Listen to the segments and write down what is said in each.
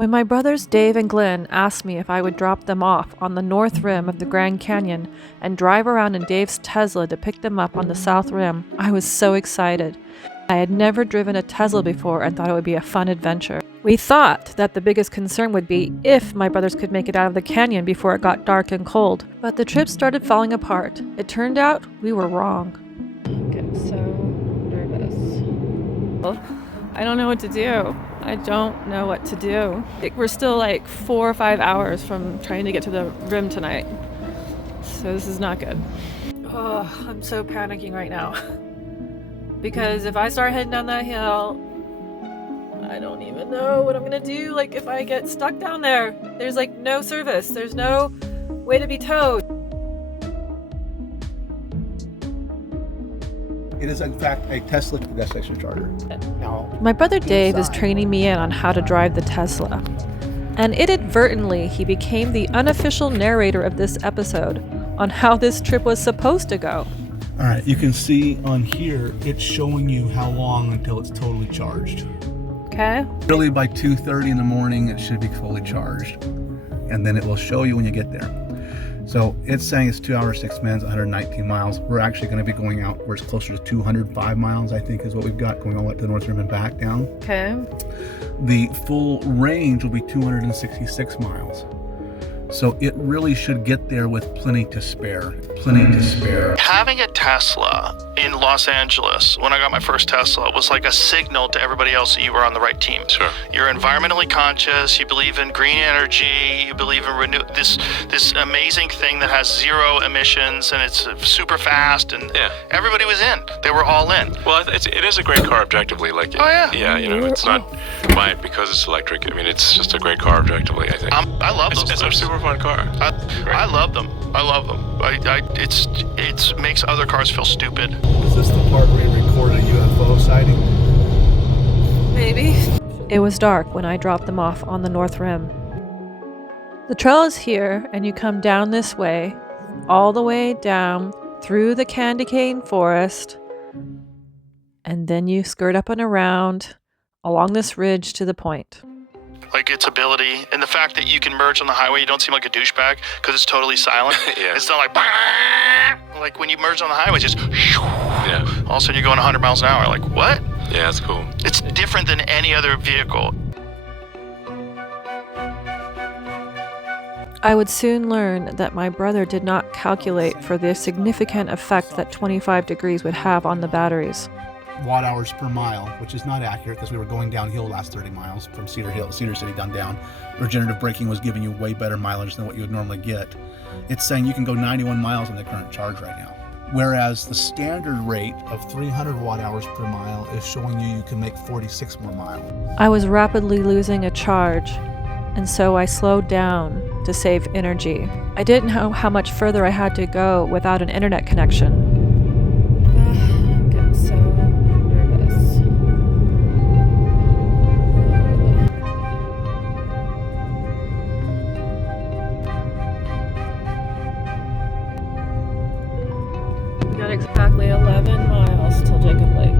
When my brothers Dave and Glenn asked me if I would drop them off on the north rim of the Grand Canyon and drive around in Dave's Tesla to pick them up on the south rim, I was so excited. I had never driven a Tesla before and thought it would be a fun adventure. We thought that the biggest concern would be if my brothers could make it out of the canyon before it got dark and cold. But the trip started falling apart. It turned out we were wrong. I'm so nervous. I don't know what to do. I don't know what to do. We're still like 4 or 5 hours from trying to get to the rim tonight. So this is not good. Oh, I'm so panicking right now. Because if I start heading down that hill, I don't even know what I'm gonna do. Like if I get stuck down there, there's like no service. There's no way to be towed. It is, in fact, a Tesla destination charter. Now, my brother Dave is training me in on how to drive the Tesla. And inadvertently, he became the unofficial narrator of this episode on how this trip was supposed to go. All right, you can see on here, it's showing you how long until it's totally charged. Okay. Really, by 2:30 in the morning, it should be fully charged. And then it will show you when you get there. So it's saying it's 2 hours, 6 minutes, 119 miles. We're actually going to be going out where it's closer to 205 miles, I think, is what we've got going all the way up to the North Rim and back down. Okay. The full range will be 266 miles. So it really should get there with plenty to spare. Plenty to spare. Having a Tesla in Los Angeles, when I got my first Tesla, was like a signal to everybody else that you were on the right team. Sure. You're environmentally conscious, you believe in green energy, you believe in this amazing thing that has zero emissions and it's super fast, and Yeah. everybody was in. They were all in. Well, it is a great car objectively. Like, Oh, yeah. Yeah, you know, it's not buying it because it's electric. I mean, it's just a great car objectively, I think. I love those It's a things. super fun car. I love them. I love them. It makes other cars feel stupid. Is this the part where you record a UFO sighting? Maybe. It was dark when I dropped them off on the North Rim. The trail is here, and you come down this way, all the way down through the candy cane forest, and then you skirt up and around along this ridge to the point. Like its ability and the fact that you can merge on the highway, you don't seem like a douchebag because it's totally silent. Yeah. It's not like when you merge on the highway, it's just Yeah. all of a sudden you're going 100 miles an hour. Like, what? Yeah, it's cool. It's different than any other vehicle. I would soon learn that my brother did not calculate for the significant effect that 25 degrees would have on the batteries. Watt hours per mile, which is not accurate because we were going downhill last 30 miles from Cedar City down. Regenerative braking was giving you way better mileage than what you would normally get. It's saying you can go 91 miles on the current charge right now. Whereas the standard rate of 300 watt hours per mile is showing you can make 46 more miles. I was rapidly losing a charge, and so I slowed down to save energy. I didn't know how much further I had to go without an internet connection. I'm getting so nervous. We got exactly 11 miles till Jacob Lake.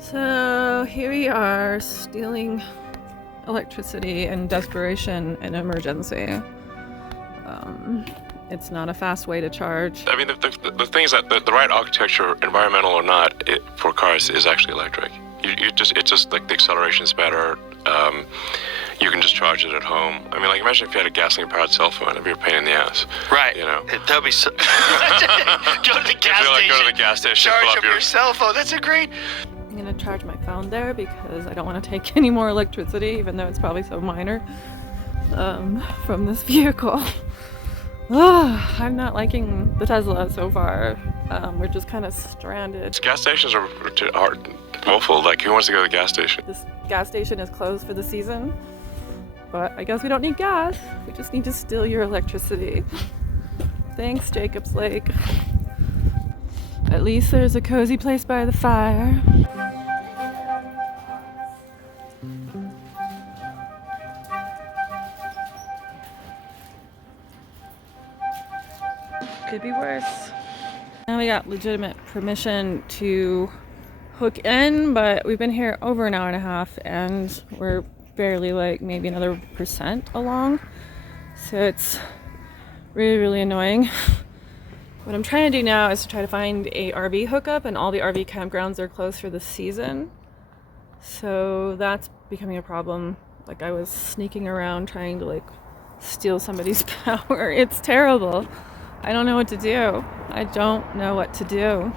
So here we are, stealing electricity in desperation and emergency. It's not a fast way to charge. I mean, the thing is that the right architecture, environmental or not, for cars is actually electric. It's just like the acceleration is better. You can just charge it at home. I mean, like, imagine if you had a gasoline-powered cell phone. It'd be a pain in the ass. Right. You know? That'd be so... Go to the gas station. Go to the gas station. Charge pull up up your cell phone. That's a great... I'm gonna charge my phone there because I don't want to take any more electricity, even though it's probably so minor, from this vehicle. I'm not liking the Tesla so far. We're just kind of stranded. Gas stations are awful. Like, who wants to go to the gas station? This gas station is closed for the season, but I guess we don't need gas. We just need to steal your electricity. Thanks, Jacob's Lake. At least there's a cozy place by the fire. Could be worse. Now we got legitimate permission to hook in, but we've been here over an hour and a half and we're barely like maybe another % along. So it's really annoying. What I'm trying to do now is to try to find a RV hookup, and all the RV campgrounds are closed for the season. So that's becoming a problem. Like I was sneaking around trying to like steal somebody's power. It's terrible. I don't know what to do. I don't know what to do.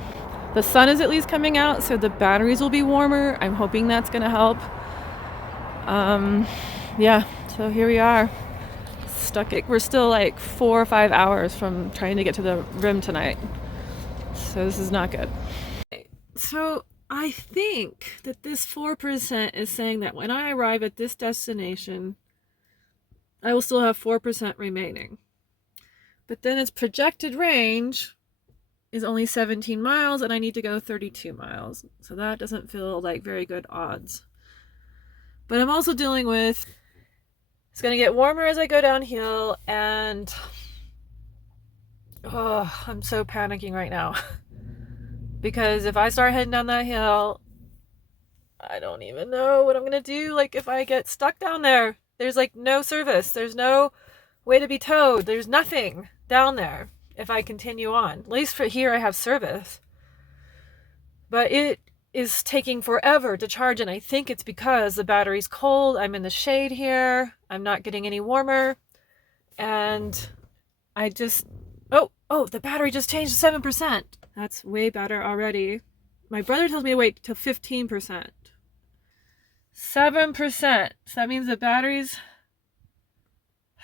The sun is at least coming out, so the batteries will be warmer. I'm hoping that's gonna help. Yeah, so here we are. Stuck it. We're still like 4 or 5 hours from trying to get to the rim tonight. So this is not good. So I think that this 4% is saying that when I arrive at this destination, I will still have 4% remaining. But then its projected range is only 17 miles and I need to go 32 miles. So that doesn't feel like very good odds. But I'm also dealing with it's going to get warmer as I go downhill, and I'm so panicking right now. Because if I start heading down that hill, I don't even know what I'm going to do. Like if I get stuck down there, there's like no service. There's no way to be towed. There's nothing down there if I continue on. At least for here I have service. But it is taking forever to charge, and I think it's because the battery's cold. I'm in the shade here. I'm not getting any warmer. And I just... Oh, the battery just changed to 7%. That's way better already. My brother tells me to wait till 15%. 7%. So that means the batteries...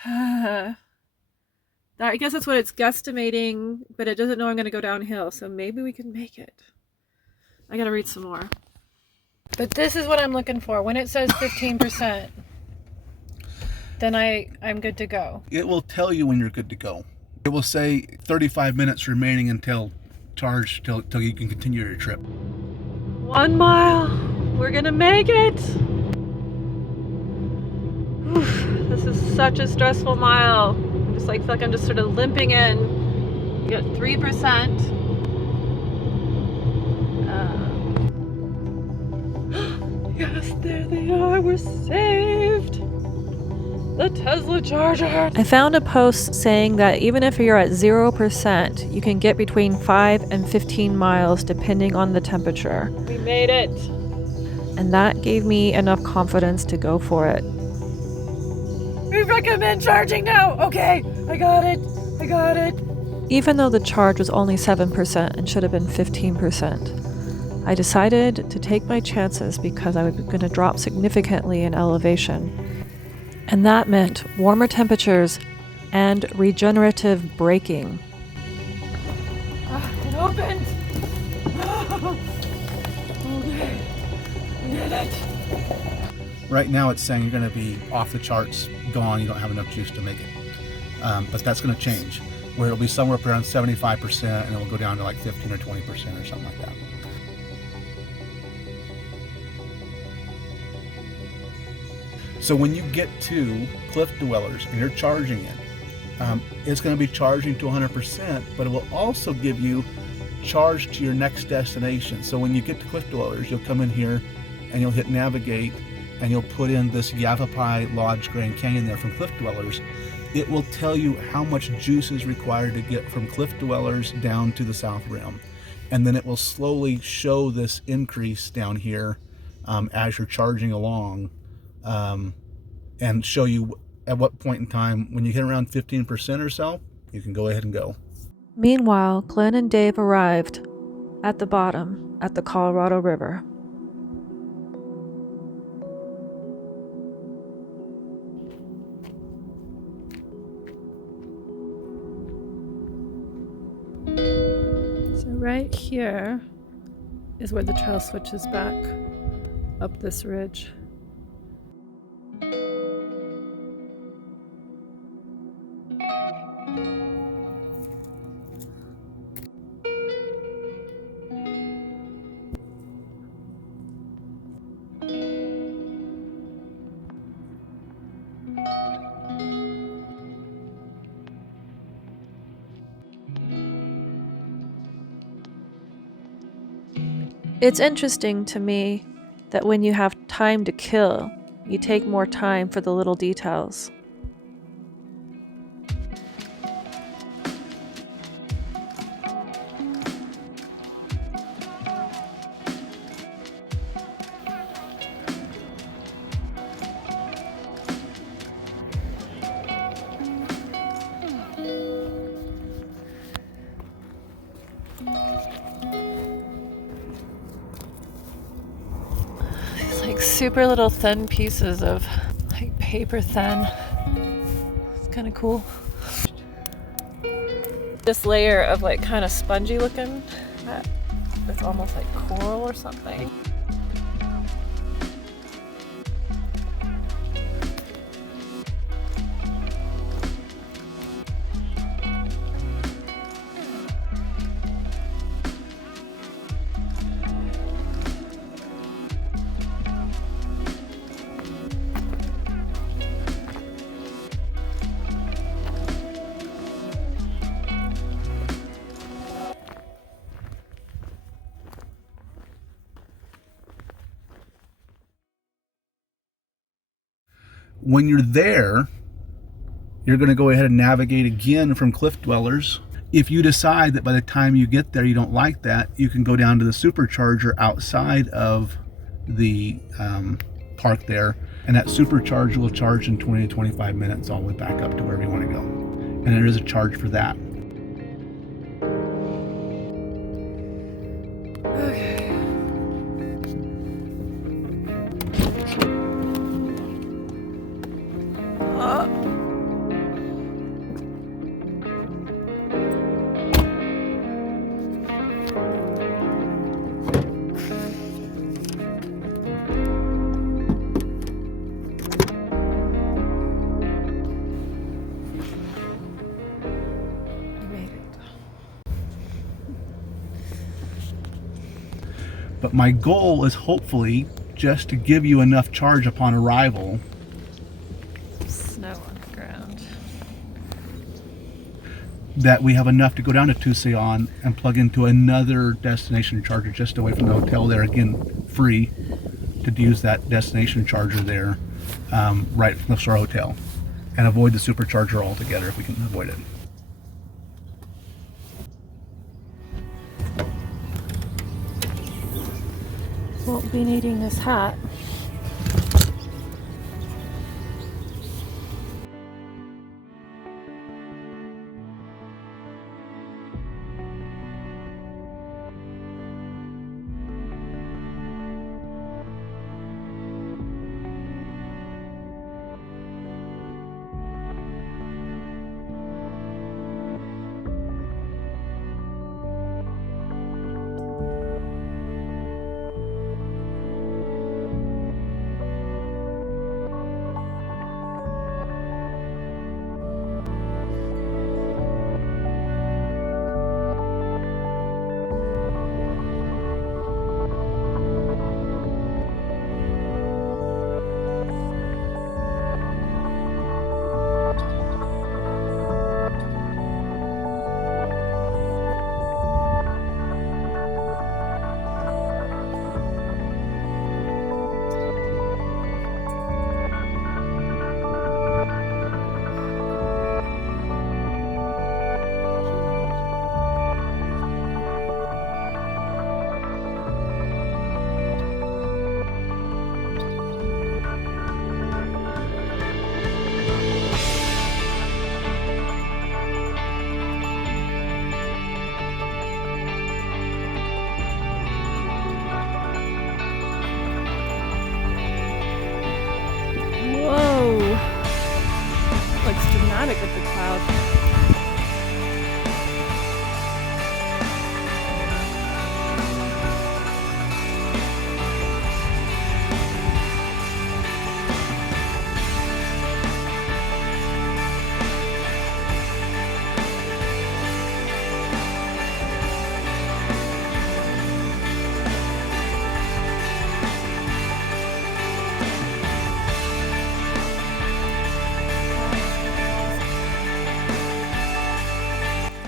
I guess that's what it's guesstimating, but it doesn't know I'm going to go downhill, so maybe we can make it. I gotta read some more. But this is what I'm looking for. When it says 15%, then I'm good to go. It will tell you when you're good to go. It will say 35 minutes remaining until charge, till you can continue your trip. 1 mile. We're gonna make it. Whew, this is such a stressful mile. I just feel like I'm just sort of limping in. We got 3%. Yes, there they are. We're saved. The Tesla charger. I found a post saying that even if you're at 0%, you can get between 5 and 15 miles depending on the temperature. We made it. And that gave me enough confidence to go for it. We recommend charging now. Okay, I got it. Even though the charge was only 7% and should have been 15%. I decided to take my chances because I was going to drop significantly in elevation. And that meant warmer temperatures and regenerative braking. It opened! Okay, we did it! Right now it's saying you're going to be off the charts, gone, you don't have enough juice to make it. But that's going to change, where it'll be somewhere up around 75% and it'll go down to like 15 or 20% or something like that. So when you get to Cliff Dwellers and you're charging it, it's going to be charging to 100%, but it will also give you charge to your next destination. So when you get to Cliff Dwellers, you'll come in here and you'll hit navigate and you'll put in this Yavapai Lodge Grand Canyon there from Cliff Dwellers. It will tell you how much juice is required to get from Cliff Dwellers down to the South Rim. And then it will slowly show this increase down here as you're charging along. And show you at what point in time, when you hit around 15% or so, you can go ahead and go. Meanwhile, Glenn and Dave arrived at the bottom at the Colorado River. So right here is where the trail switches back up this ridge. It's interesting to me that when you have time to kill, you take more time for the little details. These like super little thin pieces of like paper thin. It's kind of cool. This layer of like kind of spongy looking, it's almost like coral or something. When you're there, you're going to go ahead and navigate again from Cliff Dwellers. If you decide that by the time you get there you don't like that, you can go down to the supercharger outside of the park there, and that supercharger will charge in 20 to 25 minutes all the way back up to wherever you want to go. And there is a charge for that. Okay. But my goal is hopefully just to give you enough charge upon arrival Snow on the ground. that we have enough to go down to Tusayan and plug into another destination charger just away from the hotel there, again free to use that destination charger there right from the Star Hotel, and avoid the supercharger altogether if we can avoid it. Won't be needing this hat. Dramatic with the cloud.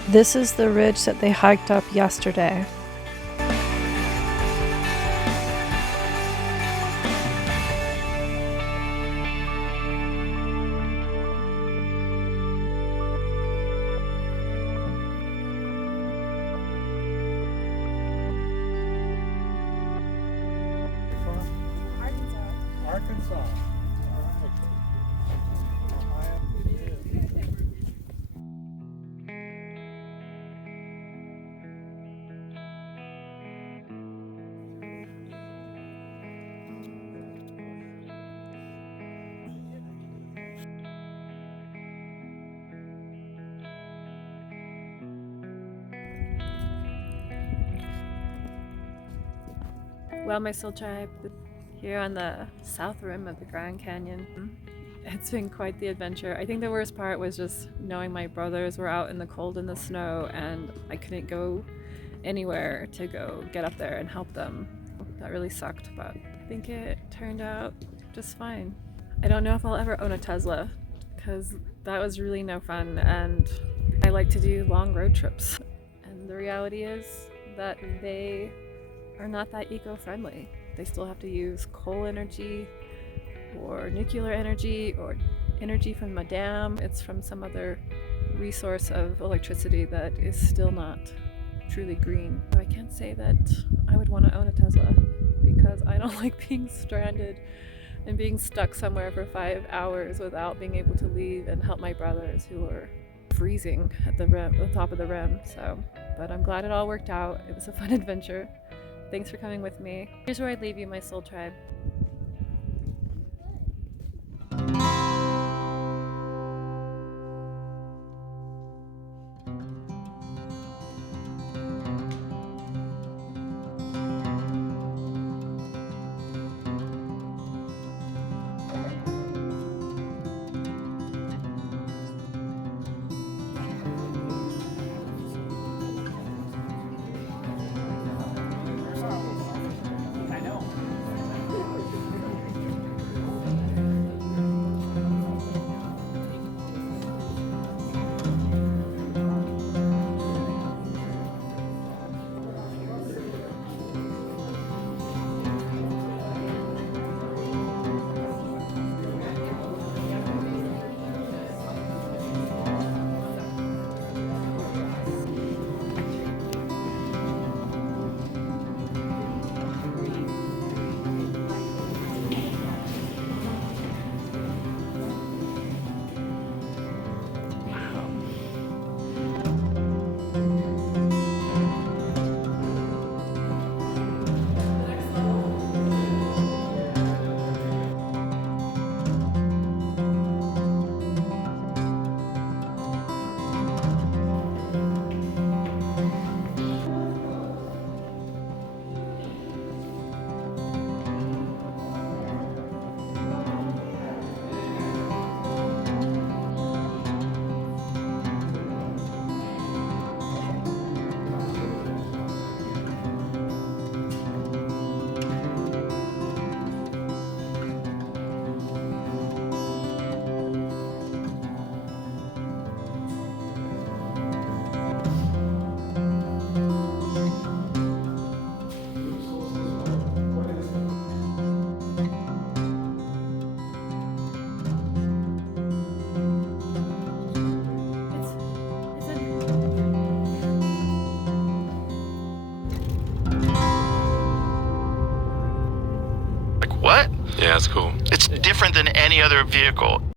This is the ridge that they hiked up yesterday. Well, my soul tribe, here on the south rim of the Grand Canyon, it's been quite the adventure. I think the worst part was just knowing my brothers were out in the cold and the snow and I couldn't go anywhere to go get up there and help them. That really sucked, but I think it turned out just fine. I don't know if I'll ever own a Tesla because that was really no fun, and I like to do long road trips. And the reality is that they are not that eco-friendly. They still have to use coal energy or nuclear energy or energy from a dam. It's from some other resource of electricity that is still not truly green. So I can't say that I would want to own a Tesla because I don't like being stranded and being stuck somewhere for 5 hours without being able to leave and help my brothers who are freezing at the top of the rim. But I'm glad it all worked out. It was a fun adventure. Thanks for coming with me. Here's where I leave you, my soul tribe. What? Yeah, it's cool. It's different than any other vehicle.